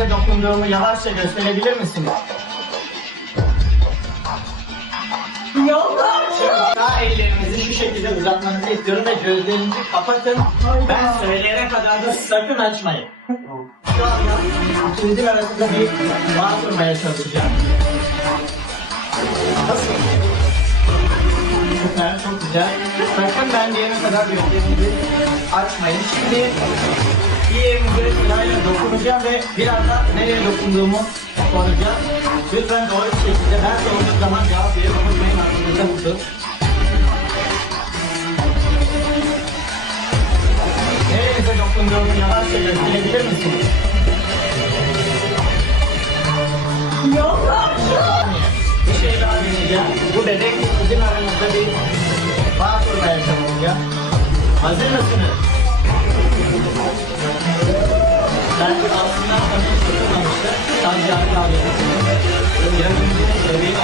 Ellerinize dokunduğumu yavaşça gösterebilir misiniz? Sağ ellerinizi şu şekilde uzatmanızı istiyorum ve gözlerinizi kapatın. Ben söyleyene kadar da sakın açmayın. Şu anda ikinizin arasında bir bağ kurmaya çalışacağım. Nasıl? Süper, çok güzel. Sakın ben diyene kadar gözlerinizi açmayın. Şimdi bir yerinize sırayla dokunacağım ve birazdan nereye dokunduğumu soracağım. Lütfen doğru bir şekilde ben sorduğum zaman cevap verip unutmayın, aklınızda tutun. Nerenize dokunduğumu yavaşça gösterebilir misiniz? Bir şey daha deneyeceğim. Bu bebek sizin aranızda bir bağ kurmaya çalışacağım. Hazır mısınız? Bence aslında kadın tutulmamıştı. Sadece arka alıyorsunuz. Biraz önce bebeğin